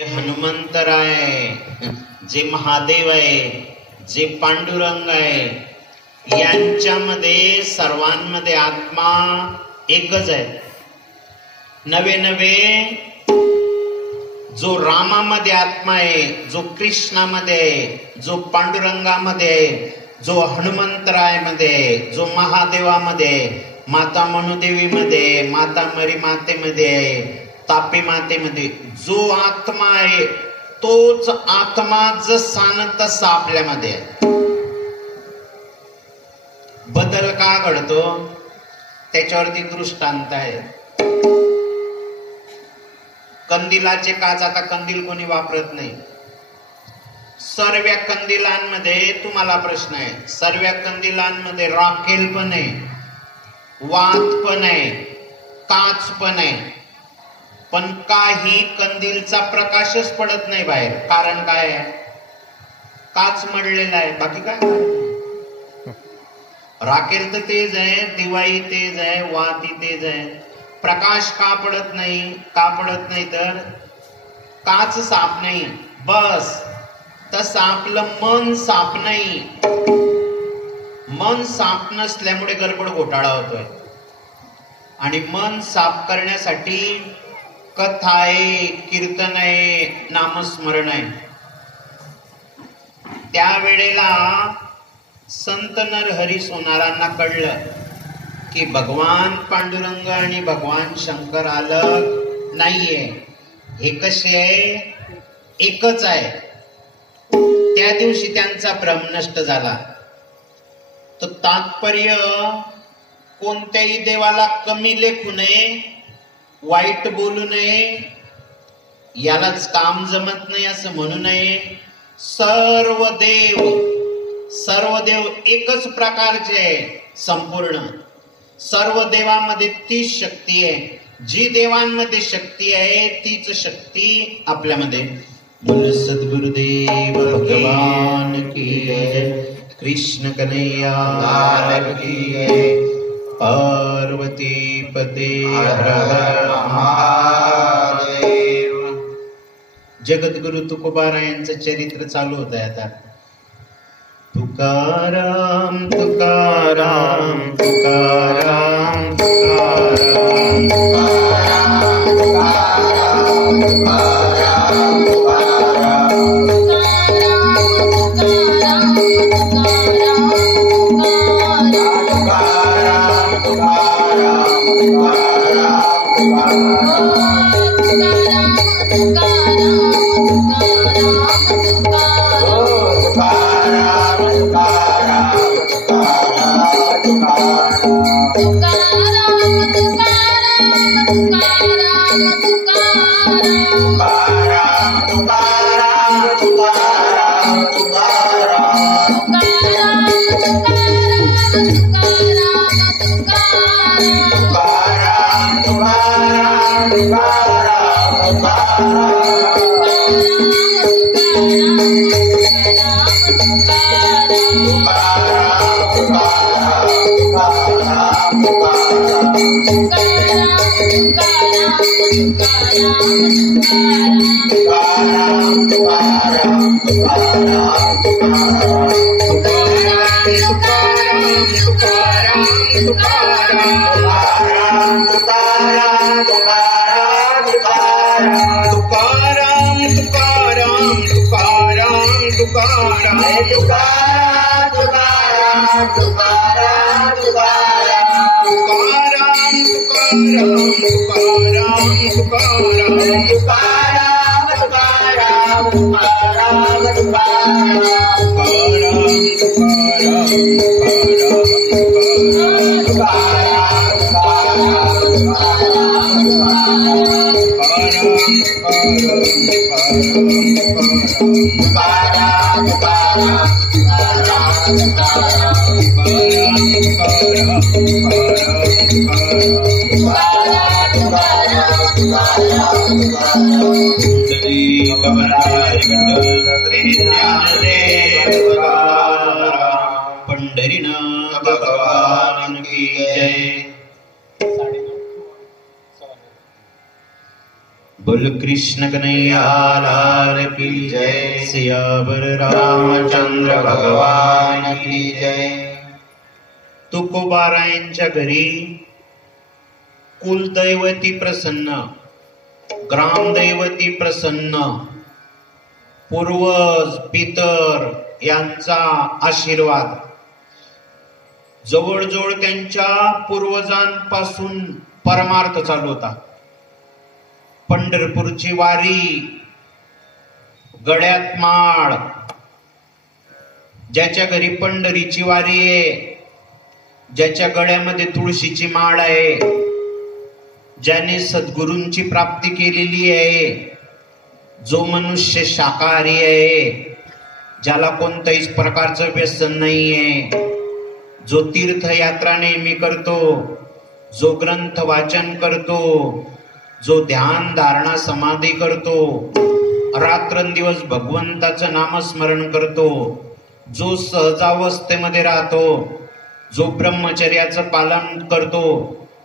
हनुमंतराय जे महादेव आहे, जे पांडुरंग आहे, यांच्यामध्ये सर्वांमध्ये आत्मा एकच आहे. नवे नवे जो रामामध्ये आत्मा आहे, जो कृष्णामध्ये आहे, जो पांडुरंगामध्ये आहे, जो हनुमंतरायमध्ये, जो महादेवामध्ये, माता मनुदेवीमध्ये, माता मरी मातेमध्ये, तापी मातेमध्ये जो आत्मा आहे, तोच आत्मा जसा न तसा आपल्यामध्ये आहे. बदल का घडतो त्याच्यावरती दृष्टांत आहे. कंदिलाचे काच, आता कंदील कोणी वापरत नाही. सर्व कंदिलांमध्ये तुम्हाला प्रश्न आहे, सर्व कंदिलांमध्ये राखेल पण आहे, वात पण आहे, काच पण आहे, पण काही कंदीलचा प्रकाशच पडत नाही बाहेर. कारण काय आहे? काच मडलेला आहे, बाकी काय. राखेल तर तेज आहे, दिवाळी तेज आहे, वाती तेज आहे. प्रकाश का पडत नाही? का पडत नाही तर काच साफ नाही. बस तसं आपलं मन साफ नाही. मन साफ नसल्यामुळे गडबड घोटाळा होतोय. आणि मन साफ करण्यासाठी कथा आहे, कीर्तन आहे, नामस्मरण आहे. त्यावेळेला संत नरहरी सोनारांना कळलं की भगवान पांडुरंग आणि भगवान शंकर अलग नाहीये, हे कसे आहे? एकच आहे. त्या दिवशी त्यांचा भ्रम नष्ट झाला. तर तात्पर्य कोणत्याही देवाला कमी लेखू नये, वाईट बोलू नये, यालाच काम जमत नाही असं म्हणू नये. सर्व देव एकच प्रकारचे आहे, संपूर्ण. सर्व देवांमध्ये तीच शक्ती आहे. जी देवांमध्ये शक्ती आहे तीच शक्ती आपल्यामध्ये. बोल सद्गुरुदेव भगवान की जय. कृष्ण कन्हैया लाल की जय. पार्वती पते हर हर महादेव. जगद्गुरु तुकोबारायांचं चरित्र चालू होत आहे आता. तुकाराम तुकाराम तुकाराम तुकाराम तुकाराम तुकाराम पंढरीनाथ भगवान की जय. बोल कृष्ण कन्हैया लाल की जय। सियावर रामचंद्र भगवान की जय। तुकोबारायांच्या घरी कुलदैवती प्रसन्न, ग्रामदैवती प्रसन्न, पूर्वज पितर यांचा आशीर्वाद, जवळजवळ त्यांच्या पूर्वजांपासून परमार्थ चालू होता. पंढरपूरची वारी, गळ्यात माळ, ज्याच्या घरी पंढरीची वारी आहे, ज्याच्या गळ्यामध्ये तुळशीची माळ आहे, ज्याने सद्गुरूंची प्राप्ती केलेली आहे, जो मनुष्य शाकाहारी आहे, ज्याला कोणत्याही प्रकारचं व्यसन नाही आहे, जो तीर्थयात्रा नेहमी करतो, जो ग्रंथ वाचन करतो, जो ध्यान धारणा समाधी करतो, रात्रंदिवस भगवंताचं नामस्मरण करतो, जो सहजावस्थेमध्ये राहतो, जो ब्रह्मचर्याचं पालन करतो,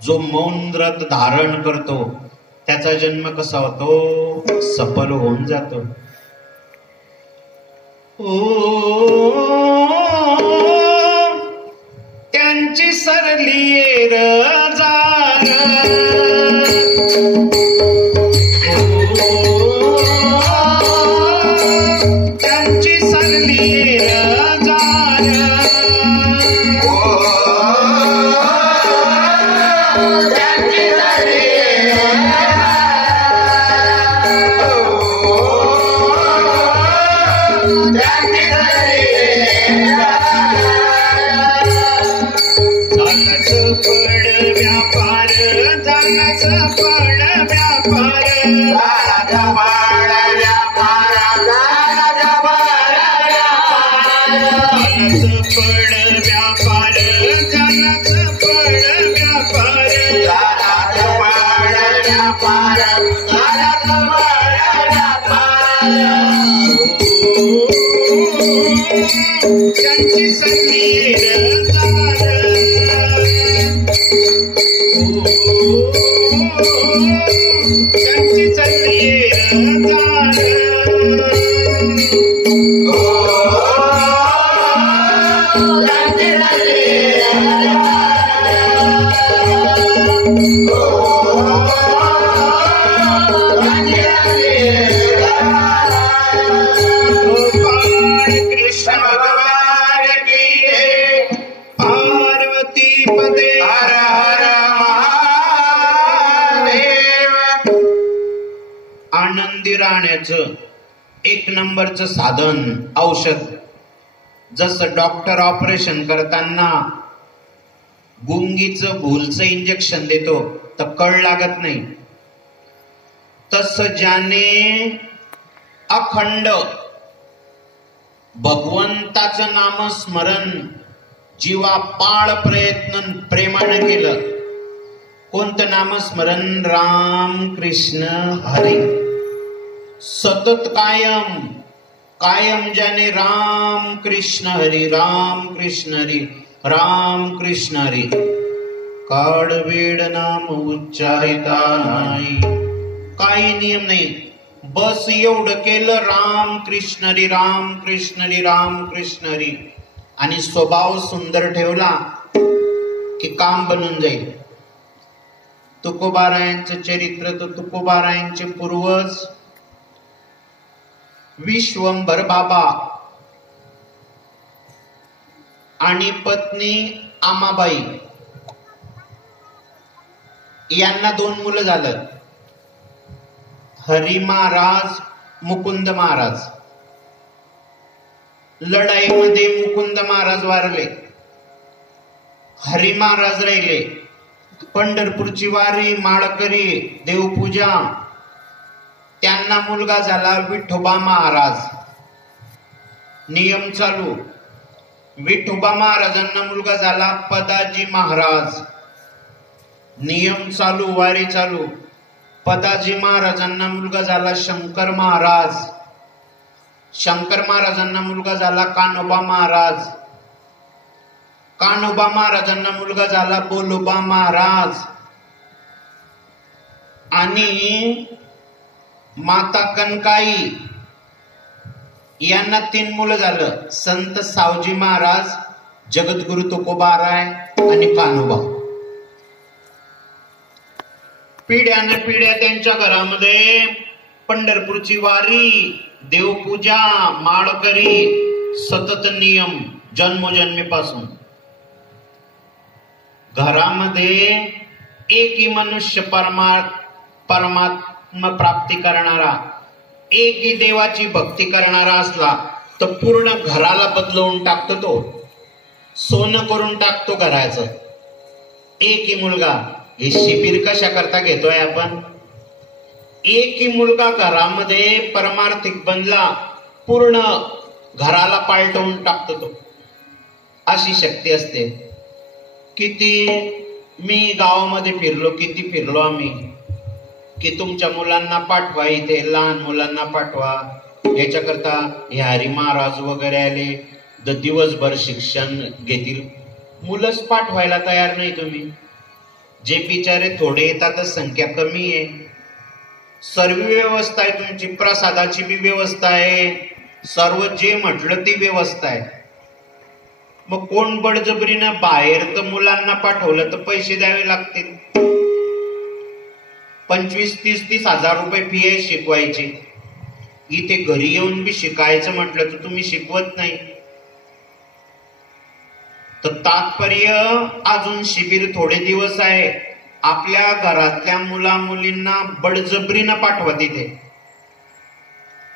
जो मौन व्रत धारण करतो, त्याचा जन्म कसा होतो? सफल होऊन जातो. त्यांची सरली रजार, त्यांची सरली रजार, त्यांची सरली रजार, त्यांची सरली रजार, आनंदी राहण्याचं एक नंबरचं साधन औषध. जसं डॉक्टर ऑपरेशन करताना गुंगीचं भूलचं इंजेक्शन देतो तर कळ लागत नाही, तसं ज्याने अखंड भगवंताचं नामस्मरण जीवापाळ प्रयत्न प्रेमाने केलं. कोणतं नामस्मरण? राम कृष्ण हरी. सतत कायम कायम ज्याने राम कृष्ण हरी, राम कृष्ण हरी, राम कृष्ण हरी, काळ वेळ नाम उच्चारिता नाही, काही नियम नाही, बस एवढं केलं राम कृष्ण हरी, राम कृष्ण हरी, राम कृष्ण हरी, आणि स्वभाव सुंदर ठेवला की काम बनून जाईल. तुकोबारायांचं चरित्र, तर तुकोबारायांचे पूर्वज विश्वंभर बाबा आणि पत्नी आमाबाई यांना 2 मुलं झालं. हरी महाराज, मुकुंद महाराज. लढाईमध्ये मुकुंद महाराज वारले, हरी महाराज राहिले. पंढरपूरची वारी, माळकरी, देवपूजा, त्यांना मुलगा झाला विठोबा महाराज. नियम चालू. विठोबा महाराजांना मुलगा झाला पदाजी महाराज. नियम चालू, वारी चालू. पदाजी महाराजांना मुलगा झाला शंकर महाराज. शंकर महाराजांना मुलगा झाला कान्होबा महाराज. कान्होबा महाराजांना मुलगा झाला बोलोबा महाराज. आणि माता कनकाई यांना 3 मुलं झालं. संत सावजी महाराज, जगद्गुरु तुकोबाराय आणि कान्होबा. पिढ्यान पिढ्या त्यांच्या घरामध्ये पंढरपूरची वारी, देवपूजा, माळकरी सतत नियम जन्मोजन्मीपासून. घरामध्ये एकही मनुष्य परमात्मा प्राप्ती करणारा, एकही देवाची भक्ती करणारा असला तर पूर्ण घराला बदलवून टाकतो. तो सोनं करून टाकतो घराचं. एकही मुलगा, हे शिबिर कशा करता घेतोय आपण? एकही मुलगा घरामध्ये परमार्थिक बनला, पूर्ण घराला पालटवून टाकतो तो. अशी शक्ती असते. किती मी गावामध्ये फिरलो, किती फिरलो आम्ही, की तुमच्या मुलांना पाठवा, इथे लहान मुलांना पाठवा. याच्याकरता हे हरी महाराज वगैरे आले तर दिवसभर शिक्षण घेतील. मुलंच पाठवायला तयार नाही तुम्ही. जे बिचारे थोडे येतात संख्या कमी आहे. सर्व व्यवस्था आहे तुमची, प्रसादाची बी व्यवस्था आहे, सर्व जे म्हटलं ती व्यवस्था आहे. मग कोण बळजबरीनं बाहेर तर मुलांना पाठवलं तर पैसे द्यावे लागतील. 25-30 हजार रुपये फी आहे शिकवायची. इथे घरी येऊन बी शिकायचं म्हटलं तर तुम्ही शिकवत नाही. तर तात्पर्य, अजून शिबिर थोडे दिवस आहे. आपल्या घरातल्या मुला मुलींना बळजबरीनं पाठवा तिथे.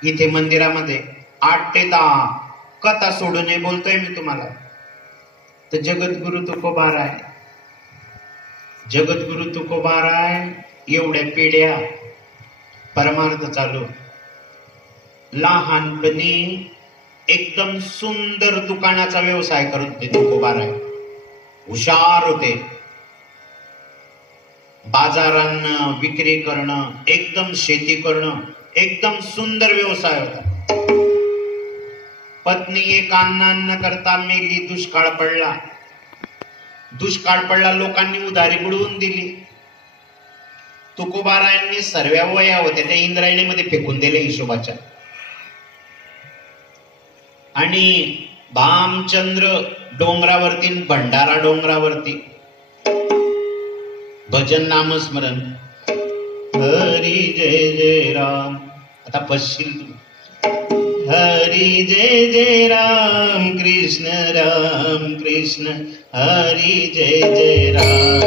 इथे मंदिरामध्ये 8 ते 10 कथा सोडू नये बोलतोय मी तुम्हाला. तर जगद्गुरु तुकोबाराय, जगद्गुरु तुकोबाराय एवढ्या पिढ्या परमार्थ चालू. लहानपणी एकदम सुंदर दुकानाचा व्यवसाय करत होते तुकोबाराय. हुशार होते. बाजारांना विक्री करणं, एकदम शेती करणं, एकदम सुंदर व्यवसाय होता. पत्नी एक अन्न करता मेली. दुष्काळ पडला. दुष्काळ पडला, लोकांनी उधारी बुडवून दिली. तुकोबारायांनी सर्व वया होत्या त्या इंद्रायणीमध्ये फेकून दिले हिशोबाच्या. आणि भामचंद्र डोंगरावरती, भंडारा डोंगरावरती भजन नामस्मरण, हरी जय जय राम. आता पश्चिल तू, हरी जय जय राम कृष्ण हरी जय जय राम,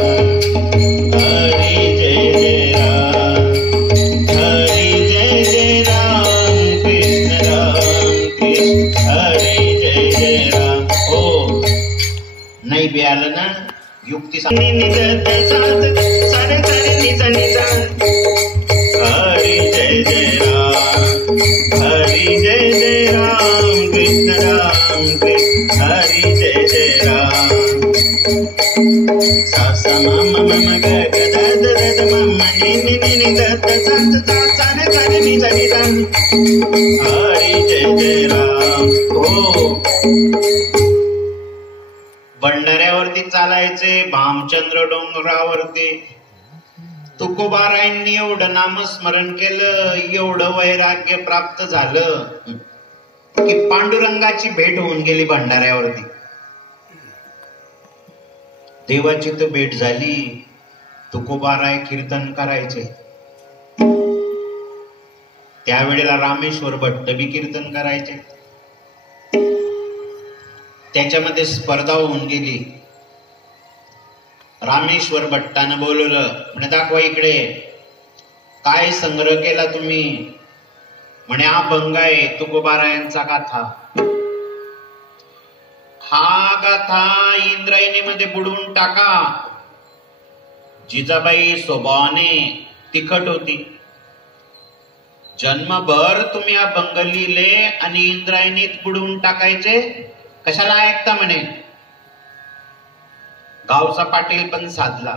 हरी जय जय राम, हरी जय जय राम कृष्ण हरी जय जय राम. हो नाही बी आलं ना युक्ती हरी जय जय राम, हरी जय जय राम कृष्ण हरी जय जय राम. सा सा म म म ग ग द द द द म म नि नि नि नि द द सा सा सा सा सा नि सा नि सा. हरी जय जय राम. हो भंडाऱ्यावरती चालायचे, भामचंद्र डोंगरावरती. तुकोबारायांनी एवढं नामस्मरण केलं, एवढं वैराग्य प्राप्त झालं की पांडुरंगाची भेट होऊन गेली भंडाऱ्यावरती. देवाची तर भेट झाली. तुकोबाराय कीर्तन करायचे. त्यावेळेला रामेश्वर भट्ट बी कीर्तन करायचे. त्याच्यामध्ये स्पर्धा होऊन गेली. रामेश्वर भट्टानं बोलवलं, म्हणे दाखवा इकडे काय संग्रह केला तुम्ही. म्हणे अभंग आहे तुकोबारायांचा गाथा. हा गाथा इंद्रायणीमध्ये बुडवून टाका. जिजाबाई स्वभावाने तिखट होती. जन्मभर तुम्ही अभंग लिहिले आणि इंद्रायणीत बुडवून टाकायचे, कशाला ऐकता म्हणे. गावचा पाटील पण साधला.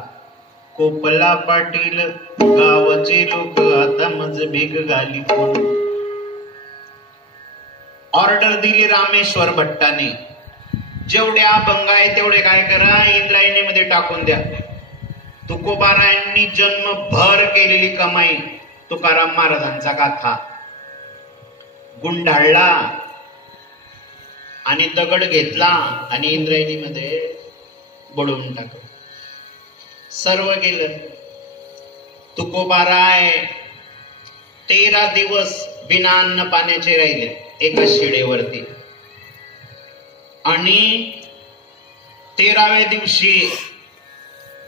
कोपला पाटील गावाचे लोक आता मज बेग घाली. ऑर्डर दिली रामेश्वर भट्टाने, जेवढे अभंग आहे तेवढे काय करा इंद्रायणीमध्ये टाकून द्या. तुकोबारायांनी जन्मभर केलेली कमाई तुकाराम महाराजांचा गाथा. गुंडाळला आणि दगड घेतला आणि इंद्रायणीमध्ये बुडवून टाकलं. सर्व गेलं. तुकोबाराय 13 दिवस बिना अन्न पाण्याचे राहिले एका शिडेवरती. आणि 13व्या दिवशी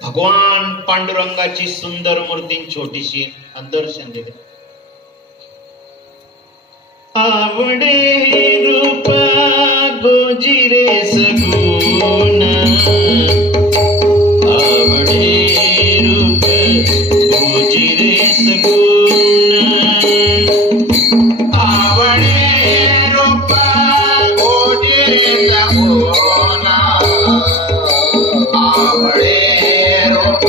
भगवान पांडुरंगाची सुंदर मूर्ती छोटीशी दर्शन दिलं. आवडे रूप गोजिरे सगुण, आवडे रूप गोजिरे सगुण, आवडे रूप गोजिरे सगुण, आवडे रूप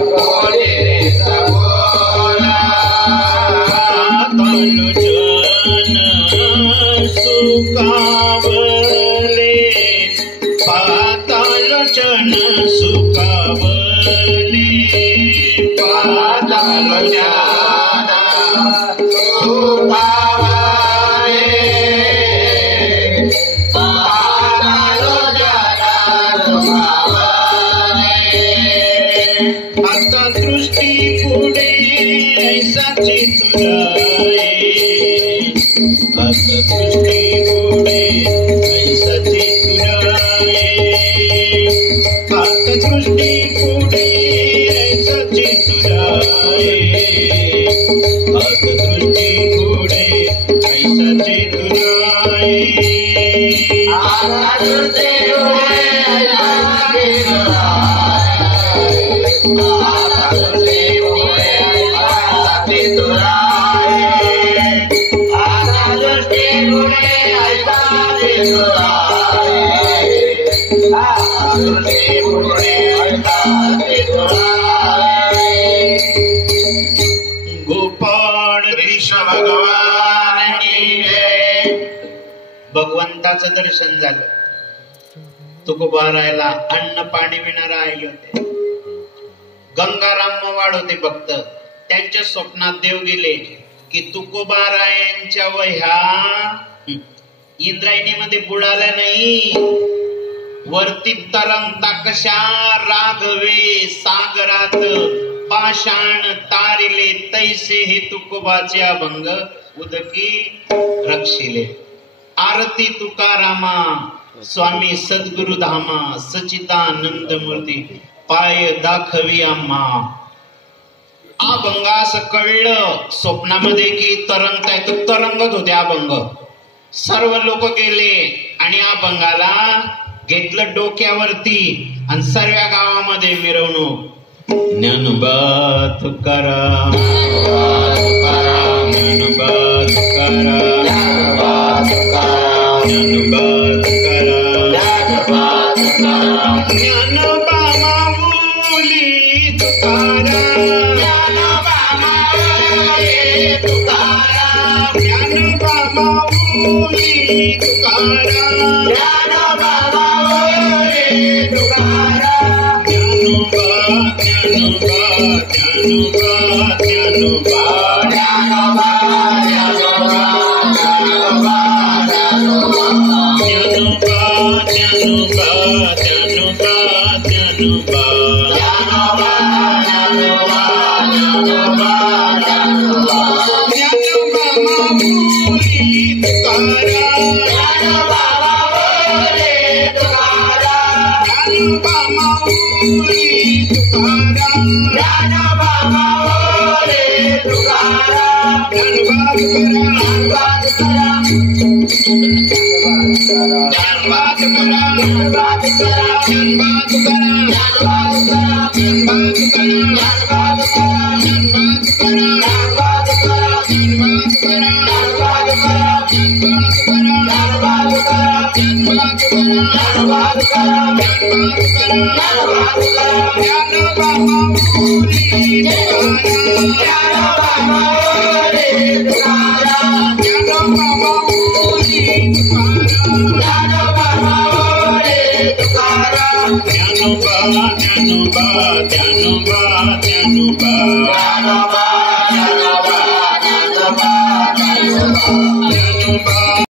गोजिरे सगुण, सुखावले पाताळचन सुखावले, पाताळचन सुखावले, पाताळचन सुखावले. आता दृष्टी पुढे ऐसा चितुराये, आता दृष्टी पुढे ऐसा चितुराये, आता दृष्टी पुढे ऐसा चितुराये, आता दृष्टी पुढे ऐसा चितुराये, आता दृष्टी पुढे ऐसा गोपाळ कृष्ण भगवान की जय. भगवंताचं दर्शन झालं. तुकोबारायला अन्न पाणी विना राहिले होते. गंगाराम मवाड होते भक्त. त्यांच्या स्वप्नात देव गेले की तुकोबारायांच्या वह्या इंद्रायणीमध्ये बुडाल्या नाही, वरती तरंगता कशा राघवे सागरात पाषाण तारिले, तैसे हे तुकोबाचे अभंग उदकी रक्षिले. आरती तुकारामा स्वामी सद्गुरु धामा, सचिदानंद मूर्ती पाय दाखवी आम्हा. अभंग असं कळलं स्वप्नामध्ये की तरंगताय, तर तरंगत होते अभंग. सर्व लोक गेले आणि अभंगाला घेतलं डोक्यावरती आणि सर्व गावामध्ये मिरवणूक. ज्ञानोबा तुकाराम, ज्ञानोबा तुकाराम, ज्ञानोबा तुकाराम, ज्ञानोबा माऊली तुकाराम, ज्ञानोबा माऊली तुकाराम, ज्ञानोबा माऊली तुकाराम, ज्ञानोबा माऊली तुकाराम, ज्ञानोबा ज्ञानोबा ज्ञानोबा ज्ञानोबा ज्ञानोबा ज्ञानोबा ज्ञानोबा ज्ञानोबा ज्ञानोबा ज्ञानोबा ज्ञानोबा ज्ञानोबा ज्ञानोबा ज्ञानोबा ज्ञानोबा ज्ञानोबा माऊली तुकाराम, ज्ञानोबा माऊली तुकाराम, ज्ञानोबा माऊली तुकाराम, ज्ञानोबा माऊली तुकाराम, ज्ञानोबा तुकाराम, ज्ञानोबा तुकाराम, ज्ञानोबा तुकाराम, ज्ञानोबा तुकाराम, ज्ञानोबा तुकाराम, ज्ञानोबा तुकाराम, ज्ञानोबा तुकाराम, ज्ञानोबा तुकाराम, ज्ञानोबा तुकाराम, ज्ञानोबा तुकाराम, ज्ञानोबा तुकाराम, ज्ञानोबा तुकाराम, ज्ञानोबा तुकाराम, ज्ञानोबा तुकाराम, ज्ञानोबा तुकाराम, ज्ञानोबा तुकाराम, ज्ञानोबा माऊली तुकाराम, ज्ञानोबा माऊली